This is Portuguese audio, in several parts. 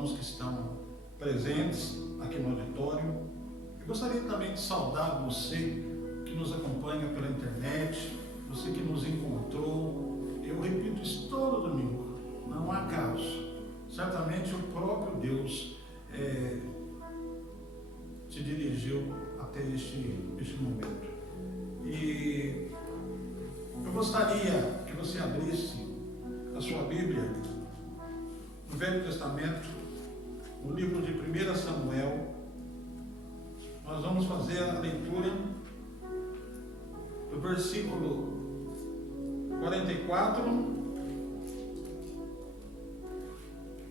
irmãos que estão presentes aqui no auditório. Eu gostaria também de saudar você que nos acompanha pela internet, você que nos encontrou. Eu repito isso todo domingo, não há caso. Certamente o próprio Deus te dirigiu até este momento. E eu gostaria que você abrisse a sua Bíblia no Velho Testamento, no livro de 1 Samuel. Nós vamos fazer a leitura do versículo 44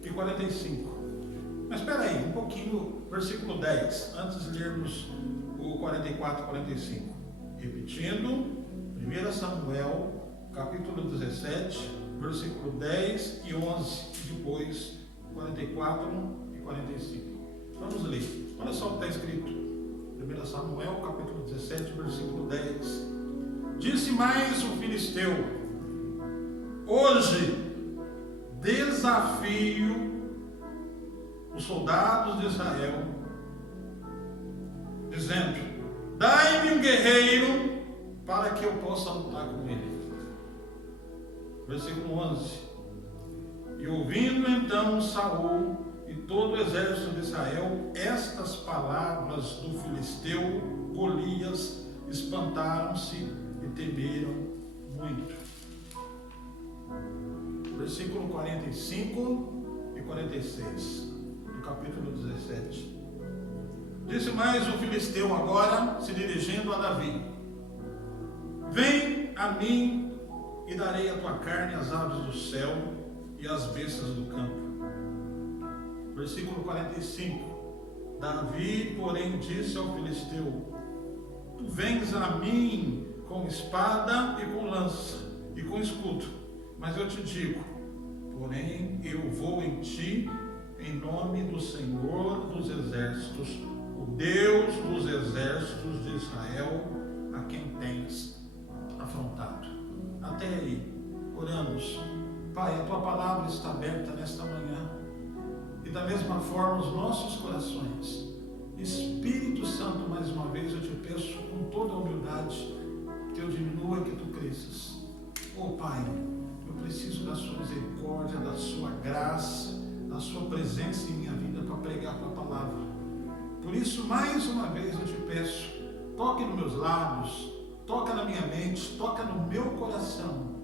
e 45. Mas espera aí, um pouquinho, versículo 10, antes de lermos o 44 e 45. Repetindo, 1 Samuel, capítulo 17, versículo 10 e 11, e depois 44 e 45. Vamos ler. Olha só o que está escrito. 1 Samuel, capítulo 17, versículo 10. Disse mais o filisteu: hoje desafio os soldados de Israel, dizendo: dai-me um guerreiro para que eu possa lutar com ele. Versículo 11. E ouvindo então Saul e todo o exército de Israel estas palavras do filisteu Golias, espantaram-se e temeram muito. Versículo 45 e 46 do capítulo 17. Disse mais o filisteu agora, se dirigindo a Davi: vem a mim e darei a tua carne às aves do céu e às bestas do campo. Versículo 45. Davi, porém, disse ao filisteu: tu vens a mim com espada e com lança e com escudo, mas eu te digo, porém eu vou em ti em nome do Senhor dos exércitos, o Deus dos exércitos de Israel, a quem tens afrontado. Até aí, oramos. Pai, a tua palavra está aberta nesta manhã, e da mesma forma os nossos corações. Espírito Santo, mais uma vez eu te peço com toda a humildade, que eu diminua e que tu cresças. Oh Pai, eu preciso da sua misericórdia, da sua graça, da sua presença em minha vida para pregar a tua palavra. Por isso, mais uma vez eu te peço, toque nos meus lábios, toca na minha mente, toca no meu coração.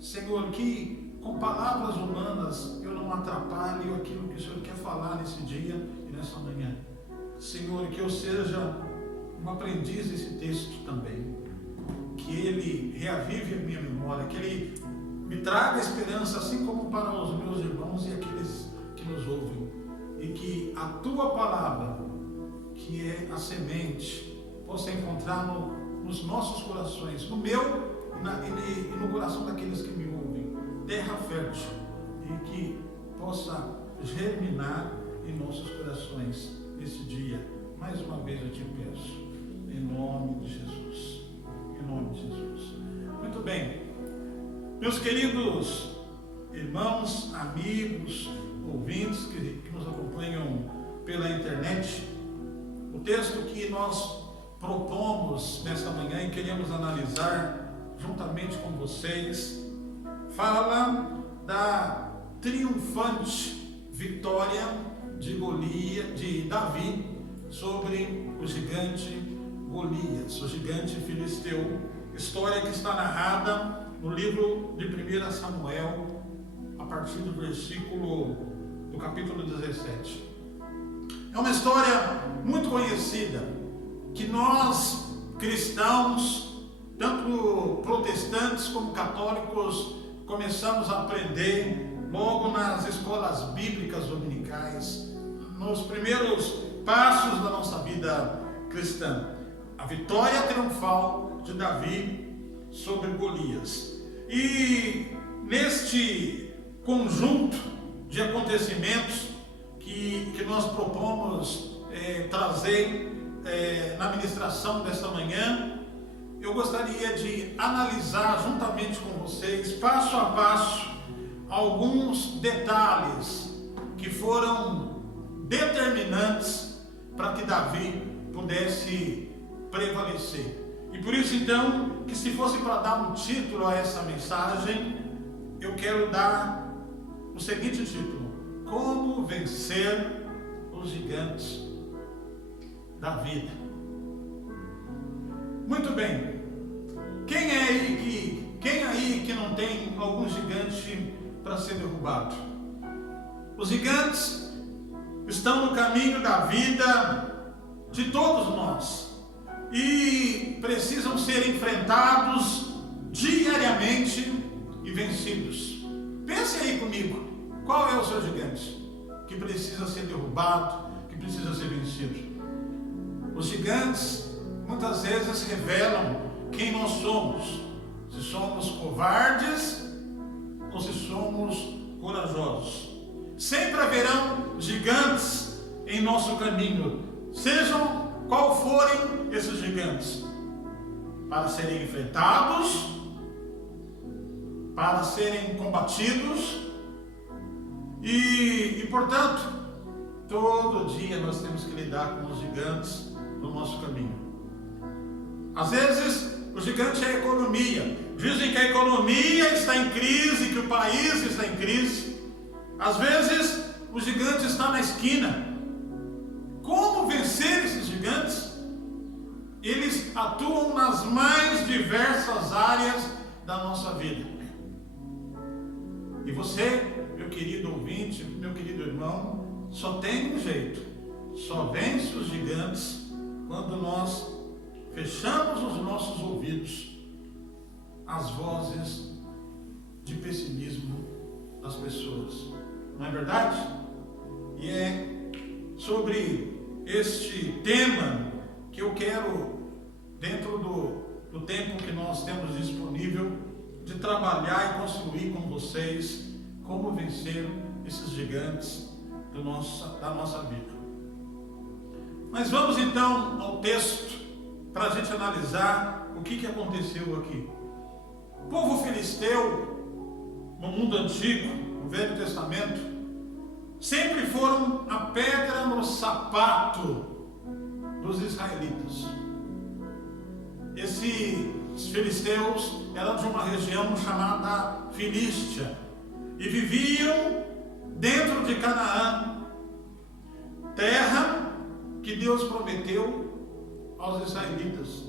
Senhor, que com palavras humanas eu não atrapalhe aquilo que o Senhor quer falar nesse dia e nessa manhã. Senhor, que eu seja um aprendiz desse texto também, que ele reavive a minha memória, que ele me traga esperança, assim como para os meus irmãos e aqueles que nos ouvem, e que a tua palavra, que é a semente, possa encontrar nos nossos corações, no meu e no coração daqueles que me ouvem, terra fértil, e que possa germinar em nossos corações nesse dia. Mais uma vez eu te peço, em nome de Jesus, em nome de Jesus. Muito bem, meus queridos irmãos, amigos, ouvintes que nos acompanham pela internet, o texto que nós propomos nesta manhã e queremos analisar juntamente com vocês, fala da triunfante vitória de Davi sobre o gigante Golias, o gigante filisteu. História que está narrada no livro de 1 Samuel, a partir do capítulo 17. É uma história muito conhecida, que nós cristãos, tanto protestantes como católicos, começamos a aprender logo nas escolas bíblicas dominicais, nos primeiros passos da nossa vida cristã. A vitória triunfal de Davi sobre Golias. E neste conjunto de acontecimentos que nós propomos trazer na ministração desta manhã, eu gostaria de analisar juntamente com vocês, passo a passo, alguns detalhes que foram determinantes para que Davi pudesse prevalecer. E por isso então, que se fosse para dar um título a essa mensagem, eu quero dar o seguinte título: Como vencer os gigantes da vida. Muito bem. Quem aí que não tem algum gigante para ser derrubado? Os gigantes estão no caminho da vida de todos nós e precisam ser enfrentados diariamente e vencidos. Pense aí comigo, qual é o seu gigante que precisa ser derrubado, que precisa ser vencido? Os gigantes muitas vezes revelam quem nós somos, se somos covardes ou se somos corajosos. Sempre haverão gigantes em nosso caminho, sejam qual forem esses gigantes, para serem enfrentados, para serem combatidos e portanto, todo dia nós temos que lidar com os gigantes no nosso caminho. Às vezes, o gigante é a economia. Dizem que a economia está em crise, que o país está em crise. Às vezes, o gigante está na esquina. Como vencer esses gigantes? Eles atuam nas mais diversas áreas da nossa vida. E você, meu querido ouvinte, meu querido irmão, só tem um jeito. Só vence os gigantes quando nós fechamos os nossos ouvidos às vozes de pessimismo das pessoas. Não é verdade? E é sobre este tema que eu quero, dentro do tempo que nós temos disponível, de trabalhar e construir com vocês como vencer esses gigantes da nossa vida. Mas vamos então ao texto para a gente analisar o que aconteceu aqui. O povo filisteu, no mundo antigo, no Velho Testamento, sempre foram a pedra no sapato dos israelitas. Esses filisteus eram de uma região chamada Filístia e viviam dentro de Canaã, terra que Deus prometeu aos israelitas.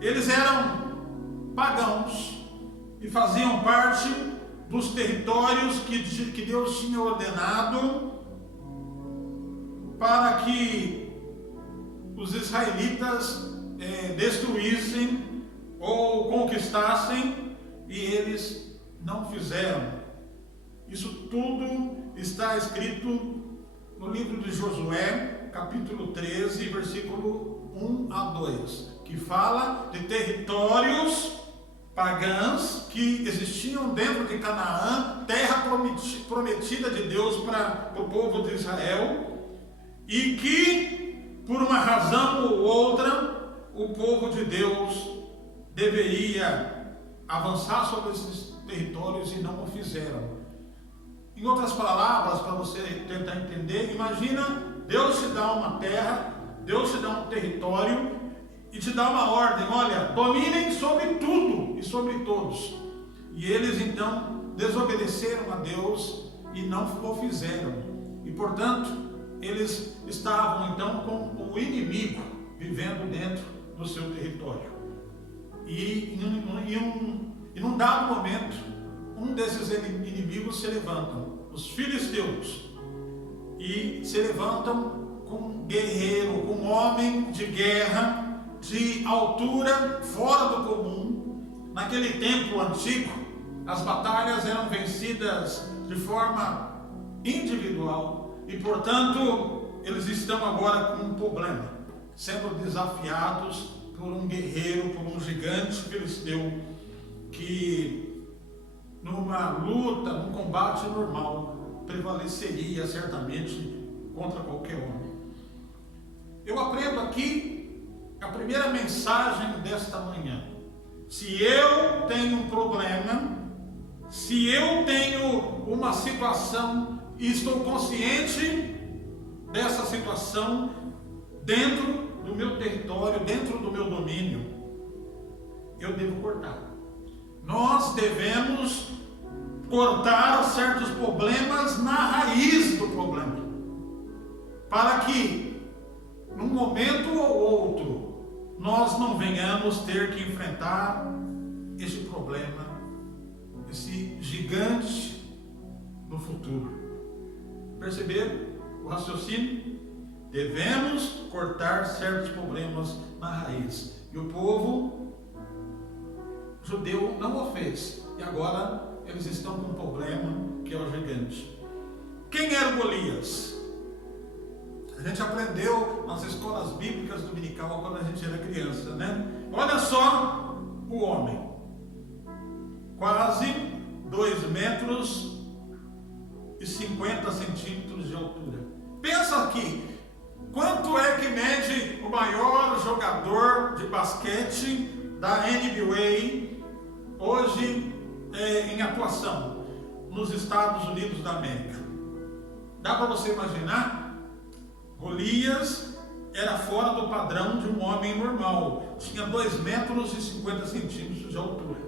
Eles eram pagãos e faziam parte dos territórios que Deus tinha ordenado para que os israelitas destruíssem ou conquistassem, e eles não fizeram. Isso tudo está escrito no livro de Josué, capítulo 13, versículo 1 a 2, que fala de territórios pagãs que existiam dentro de Canaã, terra prometida de Deus para o povo de Israel, e que, por uma razão ou outra, o povo de Deus deveria avançar sobre esses territórios e não o fizeram. Em outras palavras, para você tentar entender, imagina Deus te dá uma terra, Deus te dá um território e te dá uma ordem: olha, dominem sobre tudo e sobre todos. E eles então desobedeceram a Deus e não o fizeram. E portanto, eles estavam então com o inimigo vivendo dentro do seu território. E num dado momento, um desses inimigos se levantam, os filisteus, e se levantam com um guerreiro, com um homem de guerra, de altura fora do comum. Naquele tempo antigo, as batalhas eram vencidas de forma individual, e portanto, eles estão agora com um problema, sendo desafiados por um guerreiro, por um gigante filisteu, que numa luta, num combate normal, prevaleceria certamente contra qualquer homem. Eu aprendo aqui a primeira mensagem desta manhã: se eu tenho um problema, se eu tenho uma situação e estou consciente dessa situação dentro do meu território, dentro do meu domínio, eu devo cortar. Nós devemos cortar certos problemas na raiz do problema, para que, num momento ou outro, nós não venhamos ter que enfrentar esse problema, esse gigante no futuro. Perceberam o raciocínio? Devemos cortar certos problemas na raiz. E o povo judeu não o fez. E agora eles estão com um problema que é o gigante. Quem era Golias? A gente aprendeu nas escolas bíblicas dominical quando a gente era criança, né? Olha só o homem. Quase 2 metros e 50 centímetros de altura. Pensa aqui, quanto é que mede o maior jogador de basquete da NBA hoje em atuação nos Estados Unidos da América? Dá para você imaginar? Golias era fora do padrão de um homem normal. Tinha 2 metros e 50 centímetros de altura.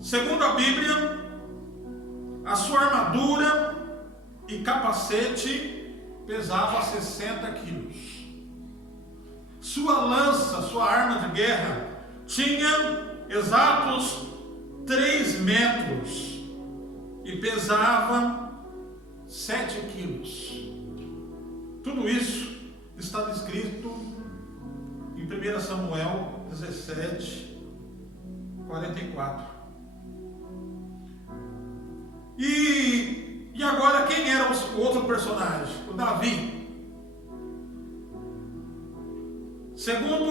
Segundo a Bíblia, a sua armadura e capacete pesava 60 quilos. Sua lança, sua arma de guerra, tinha exatos 3 metros e pesava 7 quilos. Tudo isso está descrito em 1 Samuel 17, 44. E agora, quem era o outro personagem? O Davi. Segundo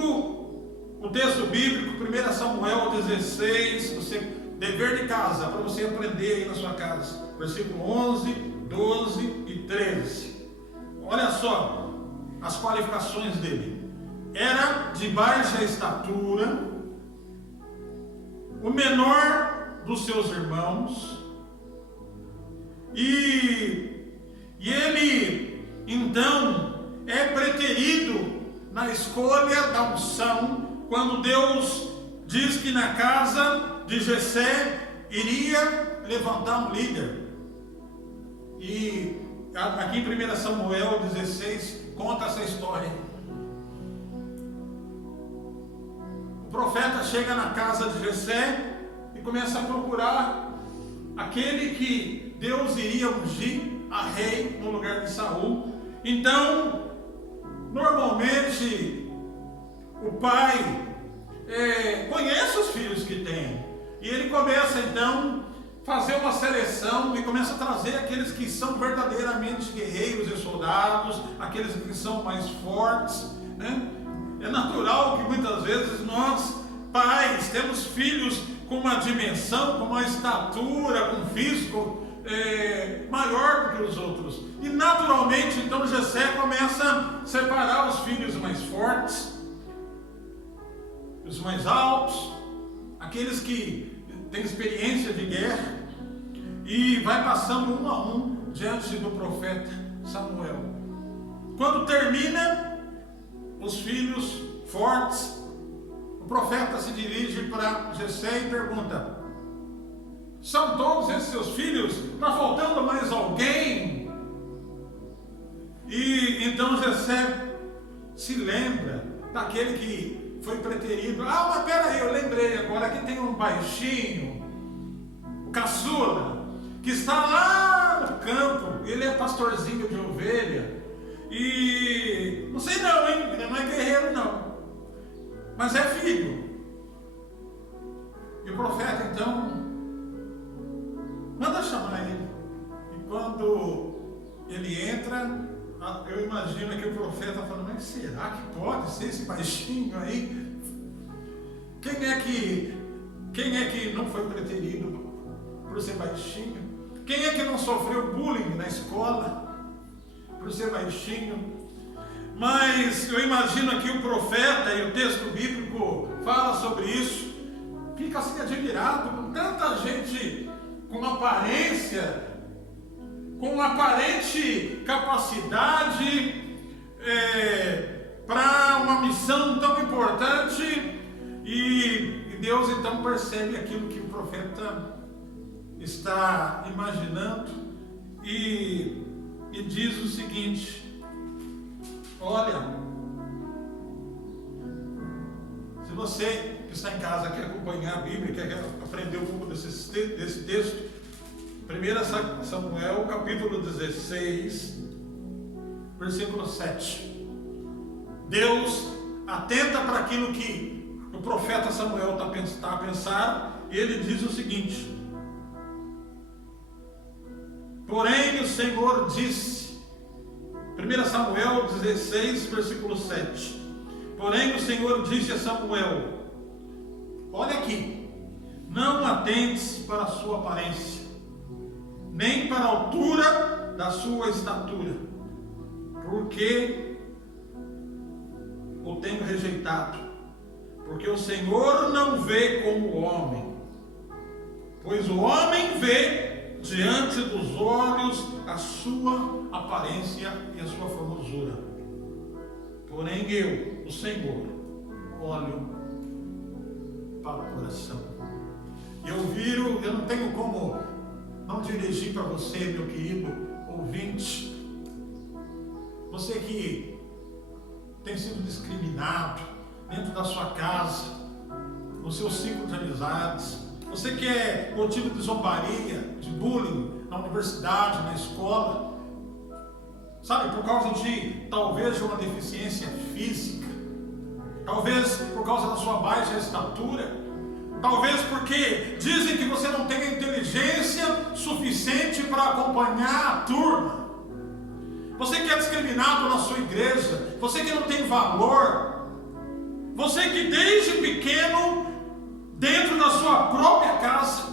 o texto bíblico, 1 Samuel 16, dever de casa, para você aprender aí na sua casa. Versículo 11, 12 e 13. Olha só as qualificações dele. Era de baixa estatura, o menor dos seus irmãos, e ele então é preterido na escolha da unção, quando Deus diz que na casa de Jessé iria levantar um líder. E aqui em 1 Samuel 16 conta essa história. O profeta chega na casa de Jessé e começa a procurar aquele que Deus iria ungir a rei no lugar de Saul. Então, normalmente, o pai conhece os filhos que tem, e ele começa então fazer uma seleção e começa a trazer aqueles que são verdadeiramente guerreiros e soldados, aqueles que são mais fortes, né? É natural que muitas vezes nós, pais, temos filhos com uma dimensão, com uma estatura, com um físico maior do que os outros. E naturalmente, então, Jessé começa a separar os filhos mais fortes, os mais altos, aqueles que têm experiência de guerra, e vai passando um a um diante do profeta Samuel. Quando termina, os filhos fortes, o profeta se dirige para Jessé e pergunta: são todos esses seus filhos? Está faltando mais alguém? E então Jessé se lembra daquele que foi preterido. Ah, mas peraí, eu lembrei agora, aqui tem um baixinho, o caçula, que está lá no campo, ele é pastorzinho de ovelha, e não sei não, hein? Ele não é guerreiro não, mas é filho. E o profeta então manda chamar ele. E quando ele entra, eu imagino que o profeta fala: mas será que pode ser esse baixinho aí? Quem é que não foi preterido por ser baixinho? Quem é que não sofreu bullying na escola por ser baixinho? Mas eu imagino aqui o profeta, e o texto bíblico fala sobre isso, fica assim admirado com tanta gente com uma aparência com aparente capacidade para uma missão tão importante, e Deus então percebe aquilo que o profeta está imaginando e diz o seguinte: olha, se você que está em casa quer acompanhar a Bíblia, quer aprender um pouco desse texto, 1 Samuel capítulo 16, versículo 7. Deus atenta para aquilo que o profeta Samuel está a pensar, e ele diz o seguinte: porém o Senhor disse, 1 Samuel 16, versículo 7. Porém o Senhor disse a Samuel: olha aqui, não atentes para a sua aparência, nem para a altura da sua estatura, porque o tenho rejeitado. Porque o Senhor não vê como o homem, pois o homem vê diante dos olhos a sua aparência e a sua formosura. Porém eu, o Senhor, olho para o coração. E eu não tenho como não dirigir para você, meu querido ouvinte, você que tem sido discriminado dentro da sua casa, no seu ciclo de amizades, você que é motivo de zombaria, de bullying na universidade, na escola, sabe, por causa talvez de uma deficiência física, talvez por causa da sua baixa estatura, talvez porque dizem que você não tem inteligência suficiente para acompanhar a turma. Você que é discriminado na sua igreja, você que não tem valor, você que desde pequeno, dentro da sua própria casa,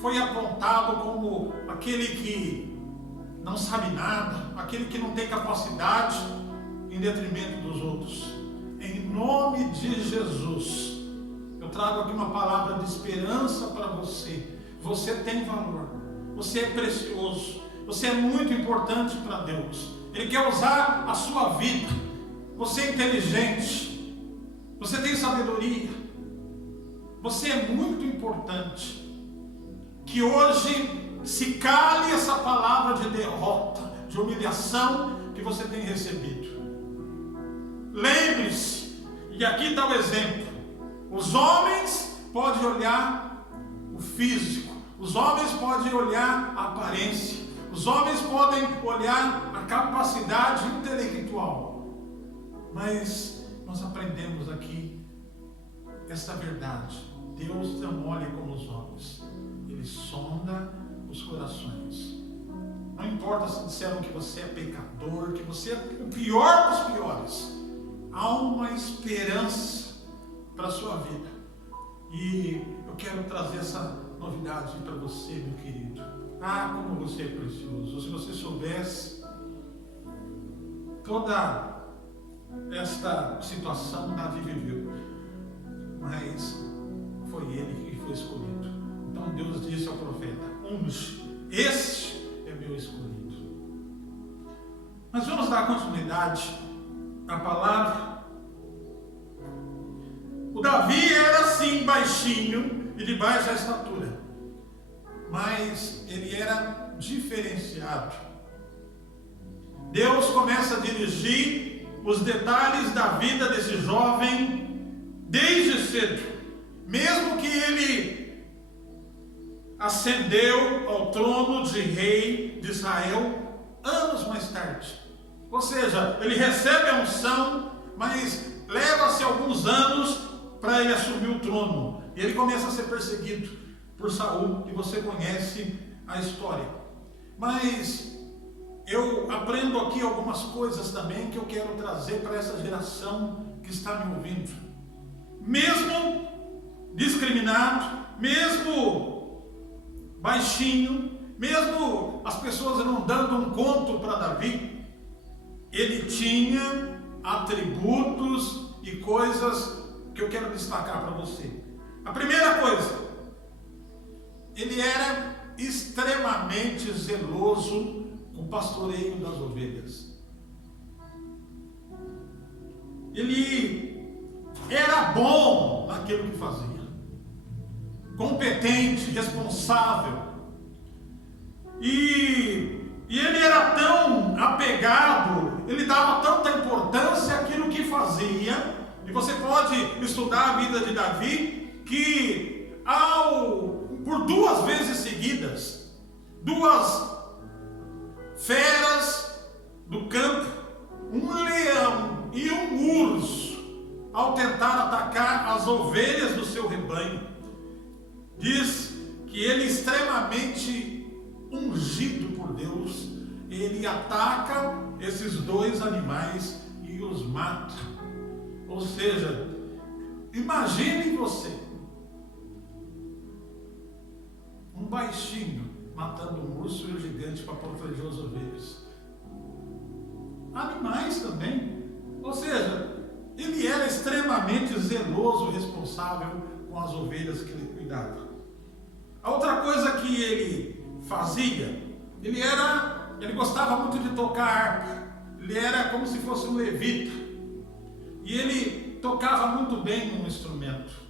foi apontado como aquele que não sabe nada, aquele que não tem capacidade, em detrimento dos outros. Em nome de Jesus, eu trago aqui uma palavra de esperança para você. Você tem valor, você é precioso, você é muito importante para Deus. Ele quer usar a sua vida. Você é inteligente, você tem sabedoria, você é muito importante. Que hoje se cale essa palavra de derrota, de humilhação que você tem recebido. Lembre-se, e aqui está o exemplo: os homens podem olhar o físico, os homens podem olhar a aparência, os homens podem olhar a capacidade intelectual, mas nós aprendemos aqui esta verdade: Deus não olha como os homens, Ele sonda os corações. Não importa se disseram que você é pecador, que você é o pior dos piores, há uma esperança para a sua vida. E eu quero trazer essa novidade para você, meu querido. Ah, como você é precioso. Se você soubesse toda esta situação Davi viveu, mas foi ele que foi escolhido. Então Deus disse ao profeta: unge, este é meu escolhido. Mas vamos dar continuidade à palavra. O Davi era sim baixinho e de baixa estatura, mas ele era diferenciado. Deus começa a dirigir os detalhes da vida desse jovem desde cedo, mesmo que ele ascendeu ao trono de rei de Israel anos mais tarde. Ou seja, ele recebe a unção, mas leva-se alguns anos para ele assumir o trono. E ele começa a ser perseguido por Saul, e você conhece a história. Mas eu aprendo aqui algumas coisas também que eu quero trazer para essa geração que está me ouvindo. Mesmo discriminado, mesmo baixinho, mesmo as pessoas não dando um conto para Davi, ele tinha atributos e coisas que eu quero destacar para você. A primeira coisa, ele era extremamente zeloso com o pastoreio das ovelhas. Ele era bom naquilo que fazia, competente, responsável, e ele era tão apegado, ele dava tanta importância àquilo que fazia. E você pode estudar a vida de Davi, que por 2 vezes seguidas, 2 feras do campo, um leão e um urso, ao tentar atacar as ovelhas do seu rebanho, diz que ele, extremamente ungido por Deus, ele ataca esses 2 animais e os mata. Ou seja, imagine você, um baixinho matando um urso e um gigante para proteger as ovelhas. Animais também. Ou seja, ele era extremamente zeloso, responsável com as ovelhas que ele cuidava. A outra coisa que ele fazia, ele gostava muito de tocar harpa. Ele era como se fosse um levita. E ele tocava muito bem um instrumento.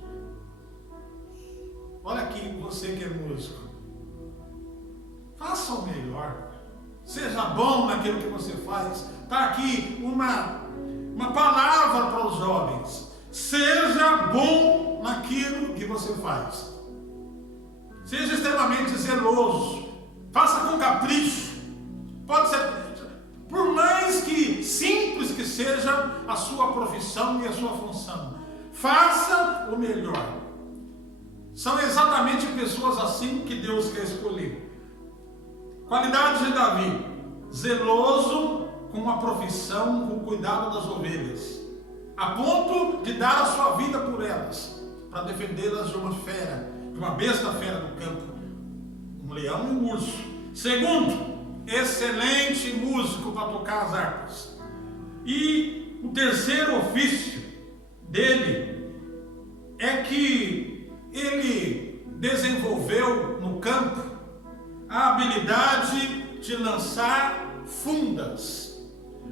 Olha aqui, você que é músico, faça o melhor, seja bom naquilo que você faz. Está aqui uma palavra para os jovens: seja bom naquilo que você faz, seja extremamente zeloso, faça com capricho. Pode ser, por mais que simples que seja a sua profissão e a sua função, faça o melhor. São exatamente pessoas assim que Deus quer escolher. Qualidades de Davi: zeloso com a profissão, com o cuidado das ovelhas, a ponto de dar a sua vida por elas, para defendê-las de uma fera, de uma besta fera do campo, um leão e um urso. Segundo, excelente músico para tocar as harpas. E o terceiro ofício dele é que ele desenvolveu no campo a habilidade de lançar fundas,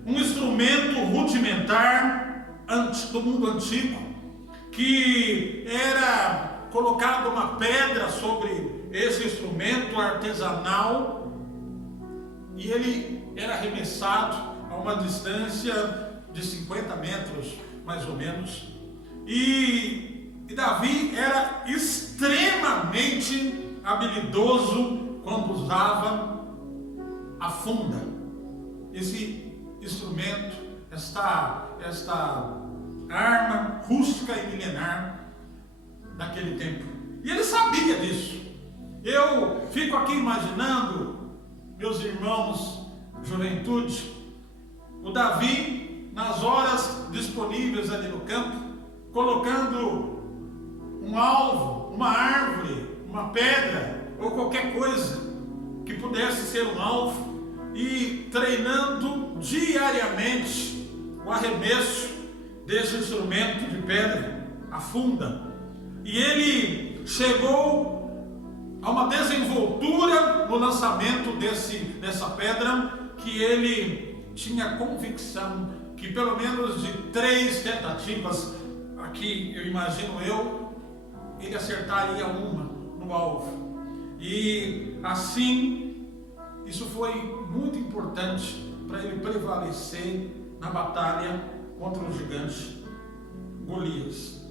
um instrumento rudimentar do mundo antigo, que era colocado uma pedra sobre esse instrumento artesanal, e ele era arremessado a uma distância de 50 metros, mais ou menos. E Davi era extremamente habilidoso quando usava a funda, esse instrumento, esta arma rústica e milenar daquele tempo. E ele sabia disso. Eu fico aqui imaginando, meus irmãos, juventude, o Davi, nas horas disponíveis ali no campo, colocando um alvo, uma árvore, uma pedra ou qualquer coisa que pudesse ser um alvo, e treinando diariamente o arremesso desse instrumento de pedra, a funda. E ele chegou a uma desenvoltura no lançamento dessa pedra, que ele tinha convicção que pelo menos de 3 tentativas, aqui eu imagino ele acertaria uma no alvo. E assim, isso foi muito importante para ele prevalecer na batalha contra o gigante Golias.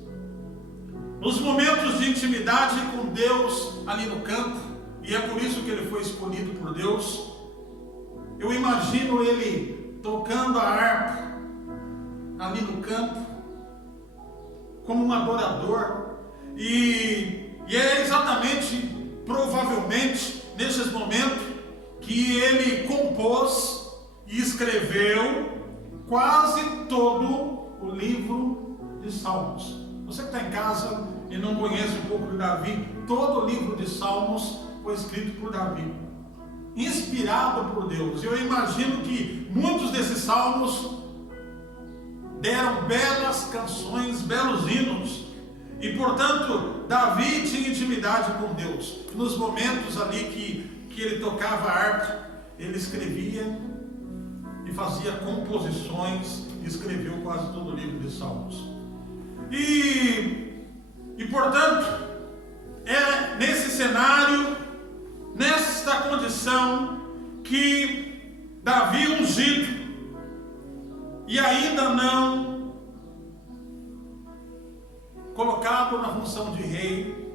Nos momentos de intimidade com Deus ali no campo, e é por isso que ele foi escolhido por Deus, eu imagino ele tocando a harpa ali no campo, como um adorador, e é exatamente, provavelmente, nesses momentos que ele compôs e escreveu quase todo o livro de Salmos. Você que está em casa e não conhece um pouco de Davi, todo o livro de Salmos foi escrito por Davi, inspirado por Deus. Eu imagino que muitos desses salmos deram belas canções, belos hinos, E portanto, Davi tinha intimidade com Deus. Nos momentos ali que ele tocava a harpa, ele escrevia e fazia composições, e escreveu quase todo o livro de Salmos. E portanto, é nesse cenário, nesta condição, que Davi ungido, e ainda não colocado na função de rei,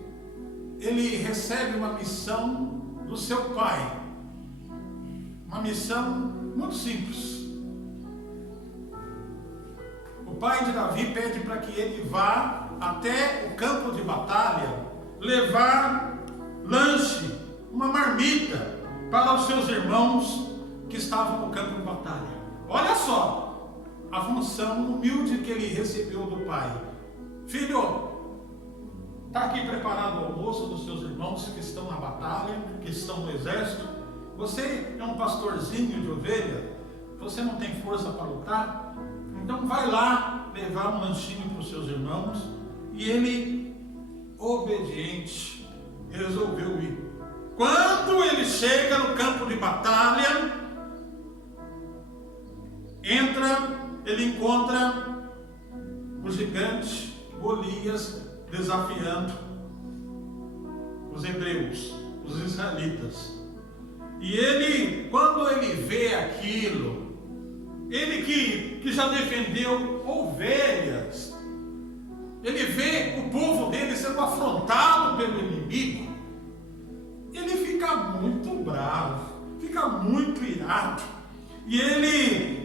ele recebe uma missão do seu pai. Uma missão muito simples. O pai de Davi pede para que ele vá até o campo de batalha, levar lanche, uma marmita, para os seus irmãos que estavam no campo de batalha. Olha só a função humilde que ele recebeu do pai. Filho, está aqui preparado o almoço dos seus irmãos que estão na batalha, que estão no exército. Você é um pastorzinho de ovelha, você não tem força para lutar, então vai lá levar um lanchinho para os seus irmãos. E ele, obediente, resolveu ir. Quando ele chega no campo de batalha, ele encontra o gigante Golias desafiando os hebreus, os israelitas. E ele, quando ele vê aquilo, ele que já defendeu ovelhas, ele vê o povo dele sendo afrontado pelo inimigo, ele fica muito bravo, fica muito irado, e ele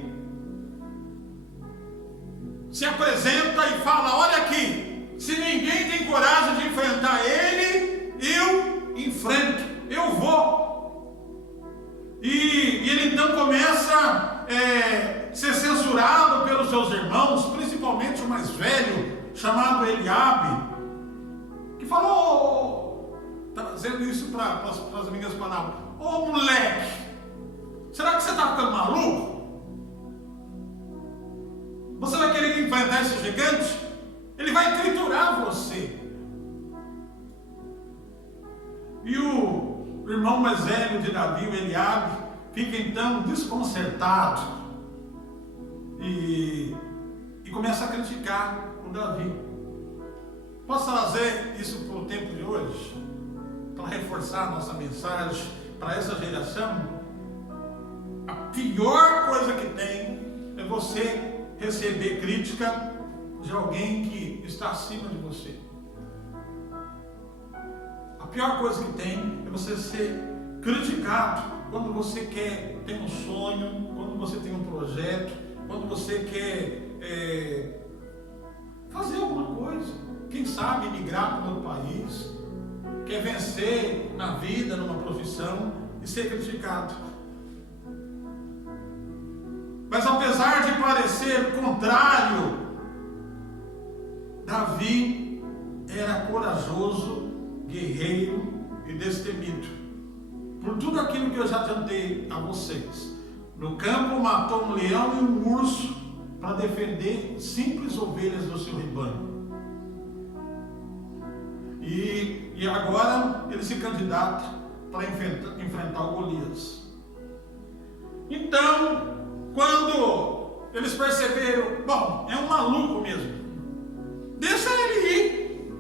se apresenta e fala: olha aqui, se ninguém tem coragem de enfrentar ele, eu enfrento, eu vou. E ele então começa a ser censurado pelos seus irmãos, principalmente o mais velho, chamado Eliabe, que falou, trazendo isso para as minhas palavras: ô moleque, será que você está ficando maluco? Você vai querer enfrentar esse gigante? Ele vai triturar você. E o irmão mais velho de Davi, o Eliabe, fica então desconcertado e começa a criticar o Davi. Posso trazer isso para o tempo de hoje? Para reforçar a nossa mensagem para essa geração? A pior coisa que tem é você receber crítica de alguém que está acima de você. A pior coisa que tem é você ser criticado quando você tem um sonho, quando você tem um projeto, quando você quer fazer alguma coisa. Quem sabe migrar para outro país, quer vencer na vida, numa profissão, e ser criticado. Mas apesar de parecer contrário, Davi era corajoso, guerreiro e destemido. Por tudo aquilo que eu já adiantei a vocês. No campo matou um leão e um urso para defender simples ovelhas do seu rebanho. E agora ele se candidata para enfrentar o Golias. Então, quando eles perceberam, bom, é um maluco mesmo, deixa ele ir.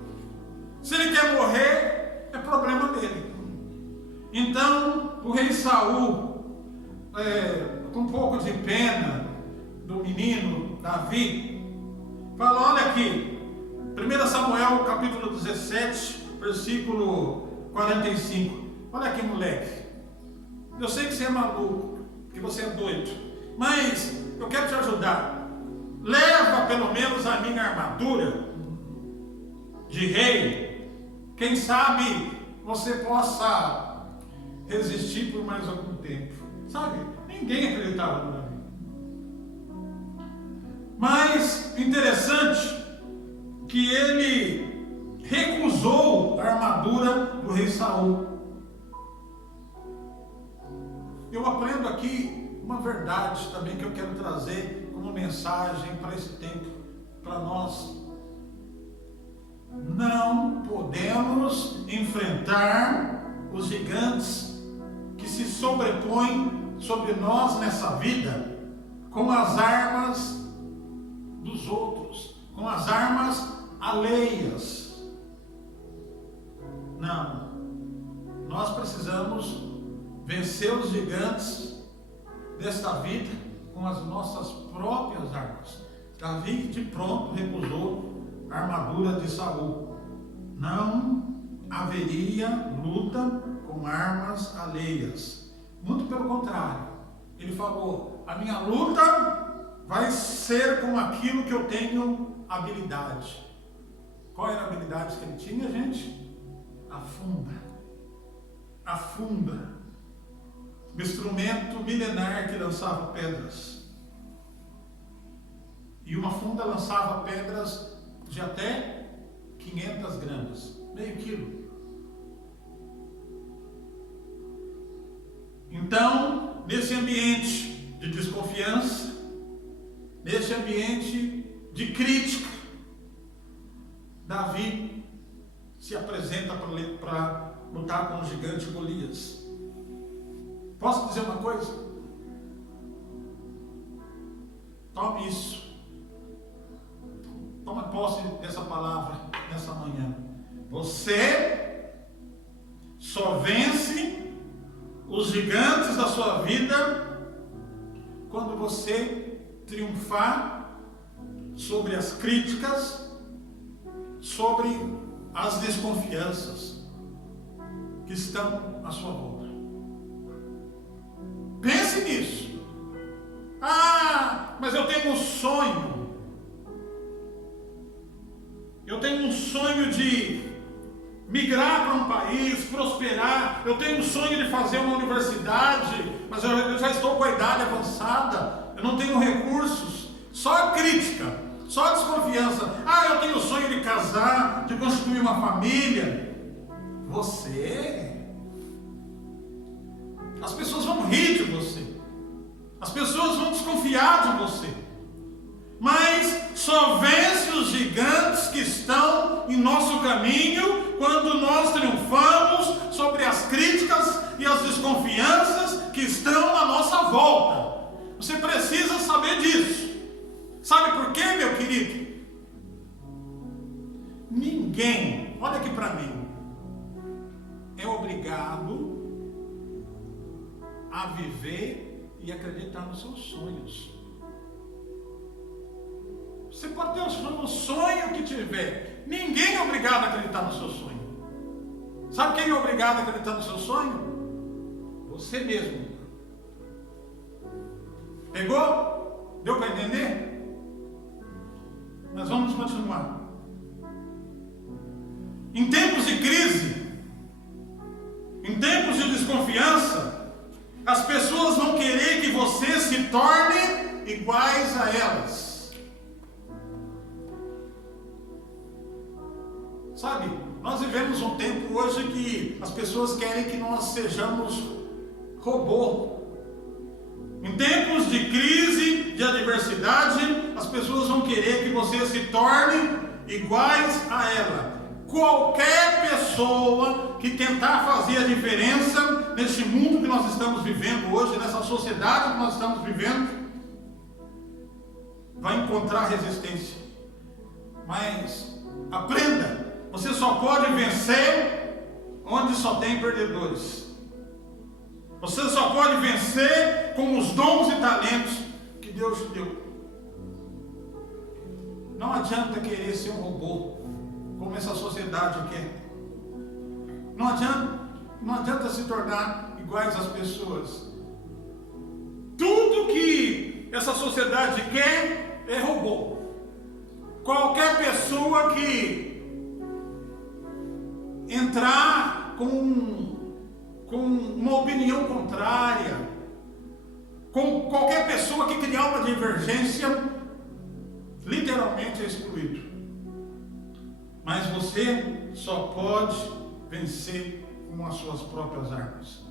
Se ele quer morrer, é problema dele. Então o rei Saul, com um pouco de pena do menino Davi, fala: olha aqui, 1 Samuel capítulo 17, versículo 45. Olha aqui, moleque, eu sei que você é maluco, que você é doido, mas eu quero te ajudar. Leva pelo menos a minha armadura de rei. Quem sabe você possa resistir por mais algum tempo. Sabe, ninguém acreditava no Davi. Mas interessante que ele recusou a armadura do rei Saul. Eu aprendo aqui uma verdade também que eu quero trazer como mensagem para esse tempo, para nós. enfrentar os gigantes que se sobrepõem sobre nós nessa vida com as armas dos outros, com as armas alheias. Não, nós precisamos vencer os gigantes desta vida com as nossas próprias armas. Davi de pronto recusou a armadura de Saul. Não haveria luta com armas alheias. Muito pelo contrário. Ele falou: a minha luta vai ser com aquilo que eu tenho habilidade. Qual era a habilidade que ele tinha, gente? A funda. A funda. O instrumento milenar que lançava pedras. E uma funda lançava pedras de até 500 gramas, meio quilo. Então, nesse ambiente de desconfiança, nesse ambiente de crítica, Davi se apresenta para lutar com o gigante Golias. Posso dizer uma coisa? Tome isso. Toma posse dessa palavra nessa manhã. Você só vence os gigantes da sua vida quando você triunfar sobre as críticas, sobre as desconfianças que estão à sua volta. Pense nisso. Ah, mas eu tenho um sonho. Eu tenho um sonho de migrar para um país, prosperar. Eu tenho um sonho de fazer uma universidade, mas eu já estou com a idade avançada. Eu não tenho recursos. Só crítica, só desconfiança. Ah, eu tenho o sonho de casar, de constituir uma família. As pessoas vão rir de você. As pessoas vão desconfiar de você. Mas só vence os gigantes que estão em nosso caminho quando nós triunfamos sobre as críticas e as desconfianças que estão à nossa volta. Você precisa saber disso. Sabe por quê, meu querido? Ninguém, olha aqui para mim, é obrigado a viver e acreditar nos seus sonhos. Você pode ter o sonho que tiver. Ninguém é obrigado a acreditar no seu sonho. Sabe quem é obrigado a acreditar no seu sonho? Você mesmo. Pegou? Deu para entender? Mas vamos continuar. Em tempos de crise, em tempos de desconfiança, as pessoas vão querer que você se torne iguais a elas. Sabe, nós vivemos um tempo hoje que as pessoas querem que nós sejamos robô. Em tempos de crise, de adversidade, as pessoas vão querer que você se torne iguais a ela. Qualquer pessoa que tentar fazer a diferença nesse mundo que nós estamos vivendo hoje, nessa sociedade que nós estamos vivendo, vai encontrar resistência. Mas aprenda. Você só pode vencer onde só tem perdedores. Você só pode vencer com os dons e talentos que Deus te deu. Não adianta querer ser um robô, como essa sociedade quer. Não adianta se tornar iguais às pessoas. Tudo que essa sociedade quer é robô. Qualquer pessoa que entrar com uma opinião contrária, com qualquer pessoa que criar uma divergência, literalmente é excluído. Mas você só pode vencer com as suas próprias armas.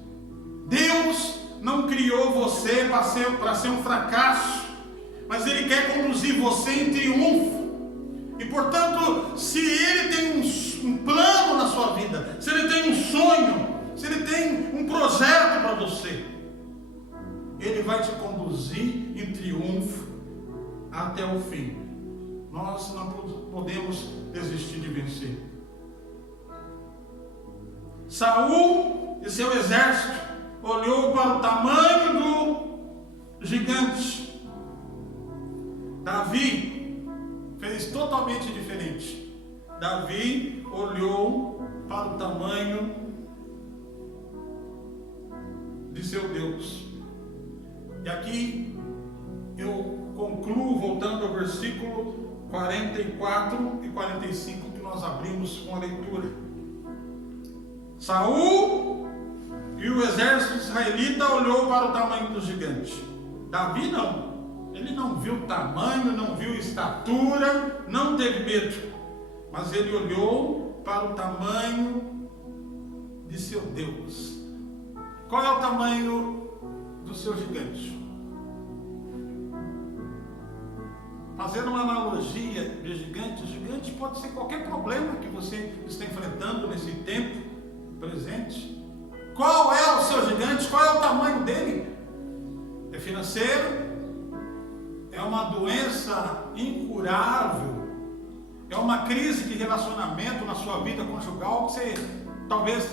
Deus não criou você para ser um fracasso, mas Ele quer conduzir você em triunfo. E portanto, se Ele tem um plano na sua sua vida, se Ele tem um sonho, se Ele tem um projeto para você, Ele vai te conduzir em triunfo até o fim. Nós não podemos desistir de vencer. Saul e seu exército olhou para o tamanho do gigante. Davi fez totalmente diferente. Davi olhou para o tamanho de seu Deus. E aqui eu concluo voltando ao versículo 44 e 45 que nós abrimos com a leitura. Saul e o exército israelita olhou para o tamanho do gigante. Davi não. Ele não viu tamanho, não viu estatura, não teve medo. Mas ele olhou para o tamanho de seu Deus. Qual é o tamanho do seu gigante? Fazendo uma analogia de gigante, o gigante pode ser qualquer problema que você está enfrentando nesse tempo presente. Qual é o seu gigante? Qual é o tamanho dele? É financeiro? É uma doença incurável? É uma crise de relacionamento na sua vida conjugal que você talvez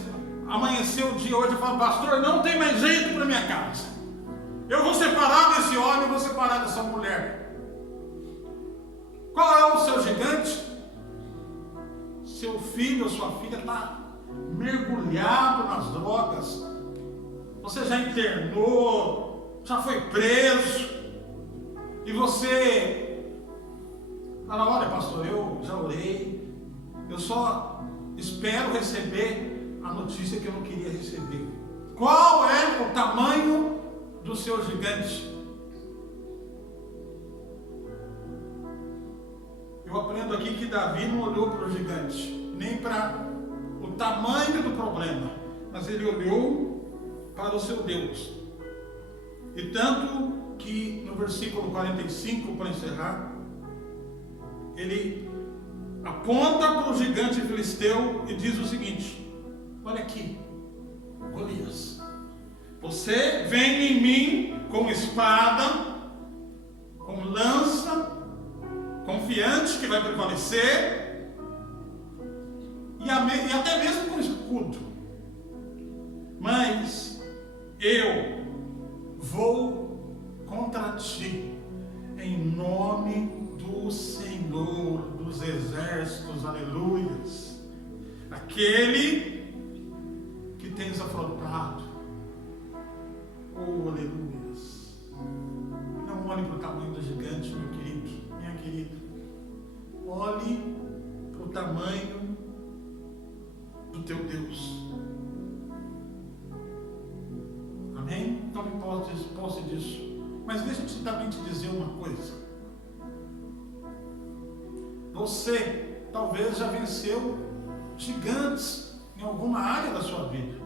amanheceu o dia hoje e fala: pastor, não tem mais jeito para minha casa. Eu vou separar desse homem, eu vou separar dessa mulher. Qual é o seu gigante? Seu filho ou sua filha está mergulhado nas drogas. Você já internou, já foi preso. E você fala: olha, pastor, eu já orei. Eu só espero receber a notícia que eu não queria receber. Qual é o tamanho do seu gigante? Eu aprendo aqui que Davi não olhou para o gigante, nem para o tamanho do problema, mas ele olhou para o seu Deus. E tanto que no versículo 45, para encerrar, ele aponta para o gigante filisteu e diz o seguinte: olha aqui, Golias, você vem em mim com espada, com lança, confiante que vai prevalecer, e até mesmo com escudo, mas eu vou contra ti em nome do Senhor dos exércitos, aleluias, aquele que tens afrontado. Oh, aleluias. Não olhe para o tamanho do gigante, meu querido, minha querida. Olhe para o tamanho do teu Deus. Amém? Tome posse disso. Mas deixa eu também te dizer uma coisa. Você talvez já venceu gigantes em alguma área da sua vida.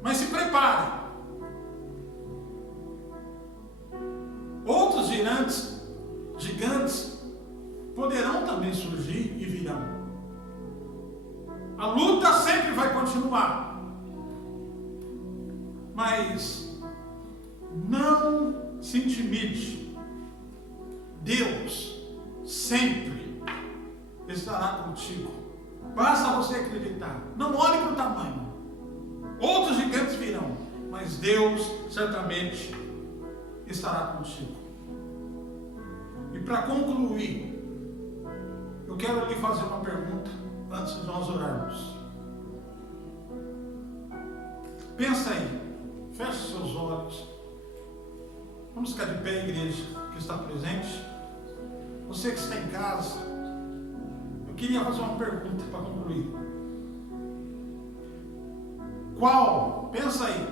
Mas se prepare. Outros gigantes poderão também surgir e virão. A luta sempre vai continuar. Mas não se intimide. Deus sempre estará contigo. Basta você acreditar. Não olhe para o tamanho. Outros gigantes virão, mas Deus certamente estará contigo. E para concluir, eu quero lhe fazer uma pergunta antes de nós orarmos. Pensa aí, feche seus olhos. Vamos ficar de pé, igreja que está presente. Você que está em casa, eu queria fazer uma pergunta para concluir. Qual, pensa aí,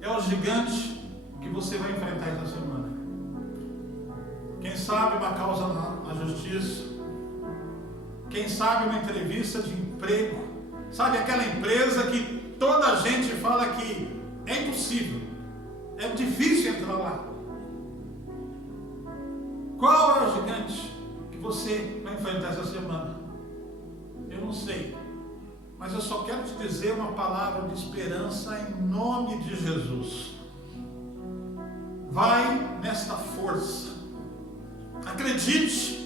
é o gigante que você vai enfrentar essa semana? Quem sabe uma causa na justiça? Quem sabe uma entrevista de emprego? Sabe aquela empresa que toda a gente fala que é impossível, é difícil entrar lá? Qual é o gigante que você vai enfrentar essa semana? Eu não sei, Mas eu só quero te dizer uma palavra de esperança em nome de Jesus. Vai nesta força. Acredite.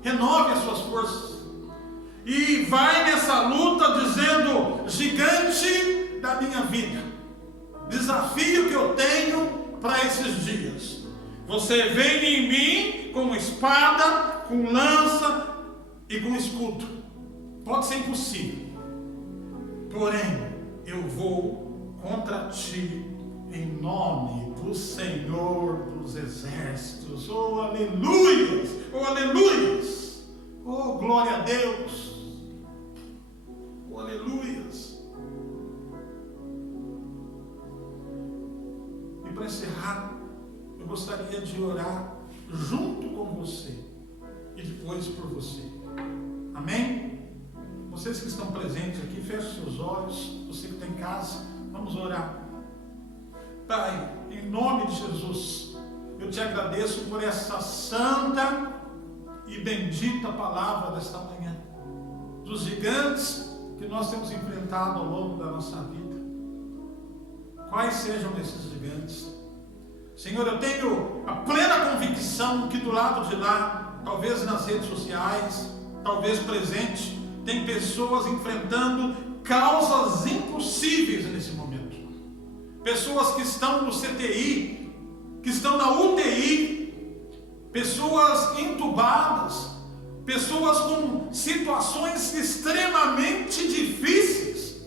Renove as suas forças. E vai nessa luta dizendo: gigante da minha vida, desafio que eu tenho para esses dias. Você vem em mim com espada, com lança e com escudo. Pode ser impossível. Porém, eu vou contra ti em nome do Senhor dos Exércitos. Oh, aleluias! Oh, aleluias! Oh, glória a Deus! Oh, aleluias! E para encerrar, eu gostaria de orar junto com você e depois por você. Amém? Vocês que estão presentes aqui, fechem seus olhos. Você que está em casa, vamos orar. Pai, em nome de Jesus, eu te agradeço por essa santa e bendita palavra desta manhã, dos gigantes que nós temos enfrentado ao longo da nossa vida. Quais sejam esses gigantes? Senhor, eu tenho a plena convicção que do lado de lá, talvez nas redes sociais, talvez presente, tem pessoas enfrentando causas impossíveis nesse momento. Pessoas que estão no CTI, que estão na UTI, pessoas entubadas, pessoas com situações extremamente difíceis,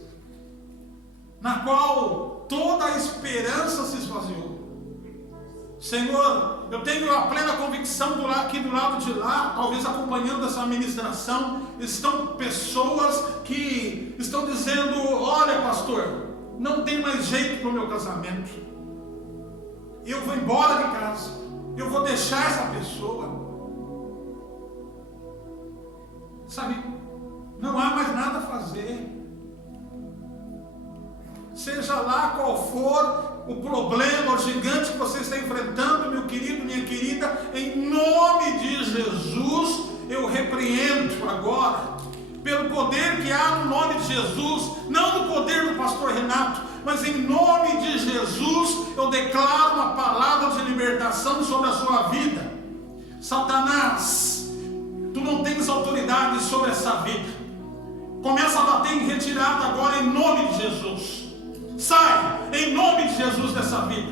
na qual toda a esperança se esvaziou. Senhor, eu tenho a plena convicção que do lado de lá, talvez acompanhando essa ministração, estão pessoas que estão dizendo: olha, pastor, não tem mais jeito para o meu casamento, eu vou embora de casa, eu vou deixar essa pessoa. Sabe, não há mais nada a fazer. Seja lá qual for o problema, o gigante que você está enfrentando, meu querido, minha querida, em nome de Jesus, eu repreendo agora, pelo poder que há no nome de Jesus, não no poder do pastor Renato, mas em nome de Jesus, eu declaro uma palavra de libertação sobre a sua vida. Satanás, tu não tens autoridade sobre essa vida. Começa a bater em retirada agora em nome de Jesus. Sai em nome de Jesus dessa vida.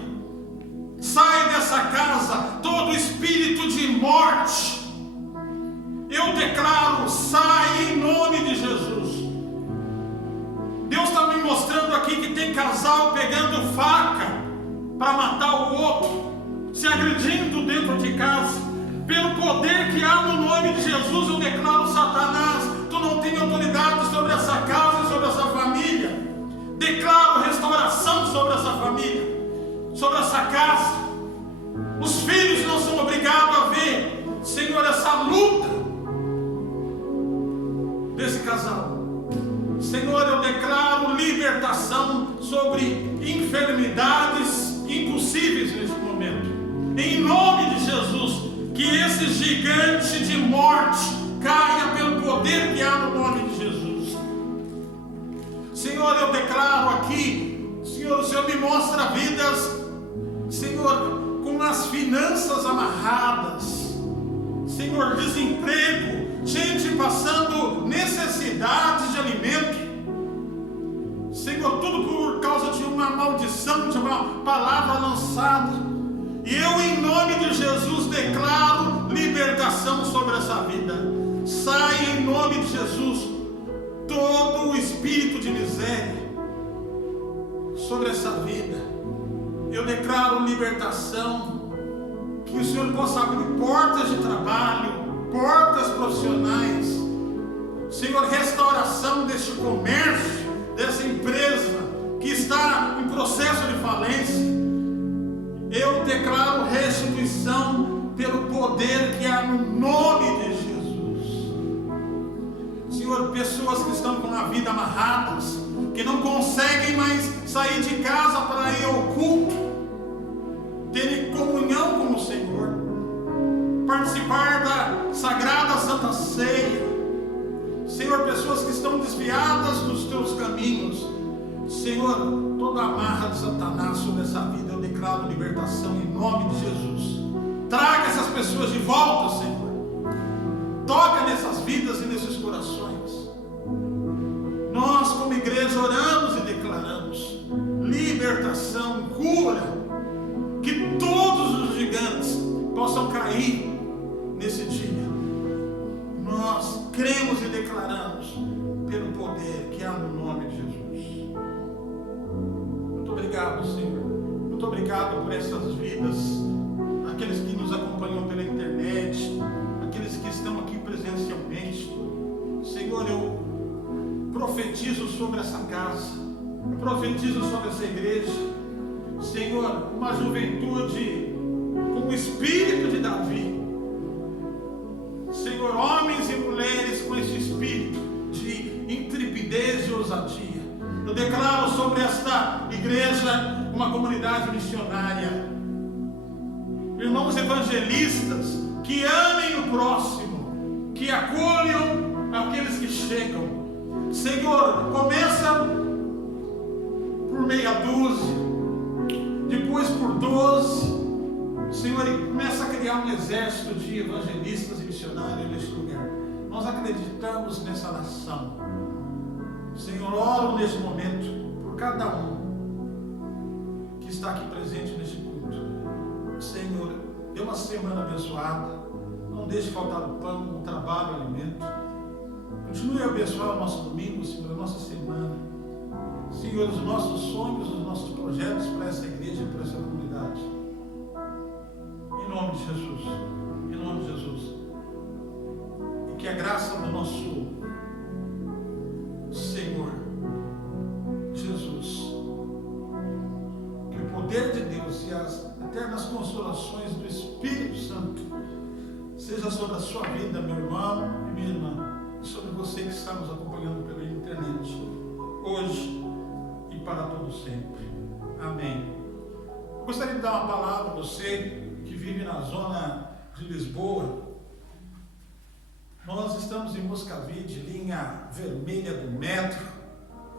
Sai dessa casa todo espírito de morte. Eu declaro: sai em nome de Jesus. Deus está me mostrando aqui que tem casal pegando faca para matar o outro, se agredindo dentro de casa. Pelo poder que há no nome de Jesus, eu declaro: Satanás, tu não tem autoridade sobre essa casa e sobre essa família. Declaro restauração sobre essa família, sobre essa casa. Os filhos não são obrigados a ver, Senhor, essa luta desse casal. Senhor, eu declaro libertação sobre enfermidades impossíveis neste momento. Em nome de Jesus, que esse gigante de morte caia pelo poder que há no nome de Jesus. Senhor, eu declaro aqui, Senhor, o Senhor me mostra vidas, Senhor, com as finanças amarradas, Senhor, desemprego, gente passando necessidade de alimento, Senhor, tudo por causa de uma maldição, de uma palavra lançada. E eu, em nome de Jesus, declaro libertação sobre essa vida. Sai em nome de Jesus todo o espírito de miséria sobre essa vida. Eu declaro libertação, que o Senhor possa abrir portas de trabalho, portas profissionais, Senhor, restauração deste comércio, dessa empresa que está em processo de falência. Eu declaro restituição pelo poder que há no nome de Jesus. Senhor, pessoas que estão com a vida amarradas, que não conseguem mais sair de casa para ir ao culto, terem comunhão com o Senhor, participar da Sagrada Santa Ceia. Senhor, pessoas que estão desviadas dos teus caminhos. Senhor, toda amarra de Satanás sobre essa vida, eu declaro libertação em nome de Jesus. Traga essas pessoas de volta, Senhor. Toca nessas vidas e nesses corações. Nós, como igreja, oramos e declaramos libertação, cura, que todos os gigantes possam cair nesse dia. Nós cremos e declaramos pelo poder que há no nome de Jesus. Muito obrigado, Senhor. Muito obrigado por essas vidas, aqueles que nos acompanham pela internet, aqueles que estão aqui presencialmente. Senhor, eu profetizo sobre essa casa, eu profetizo sobre essa igreja, Senhor, uma juventude com o espírito de Davi, Senhor, homens e mulheres com esse espírito de intrepidez e ousadia. Eu declaro sobre esta igreja uma comunidade missionária, irmãos evangelistas que amem o próximo, que acolham aqueles que chegam. Senhor, começa por meia dúzia, depois por 12, Senhor, e começa a criar um exército de evangelistas e missionários neste lugar. Nós acreditamos nessa nação. Senhor, oro neste momento por cada um que está aqui presente neste culto. Senhor, dê uma semana abençoada, não deixe faltar o pão, o trabalho, o alimento. Continue a abençoar o nosso domingo, Senhor, a nossa semana. Senhor, os nossos sonhos, os nossos projetos para essa igreja e para essa comunidade. Em nome de Jesus. Em nome de Jesus. E que a graça do nosso Senhor Jesus, que o poder de Deus e as eternas consolações do Espírito Santo seja sobre a sua vida, meu irmão e minha irmã, e sobre você que está nos acompanhando pela internet, hoje e para todo sempre. Amém. Eu gostaria de dar uma palavra a você que vive na zona de Lisboa. Nós estamos em Moscavide, linha vermelha do metro.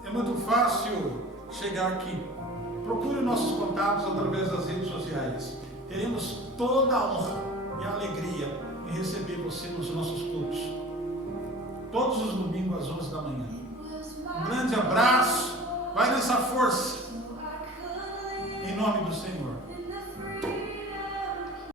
É muito fácil chegar aqui. Procure nossos contatos através das redes sociais. Teremos toda a honra e a alegria em receber você nos nossos cultos, todos os domingos às 11 da manhã. Um grande abraço. Vai nessa força. Em nome do Senhor.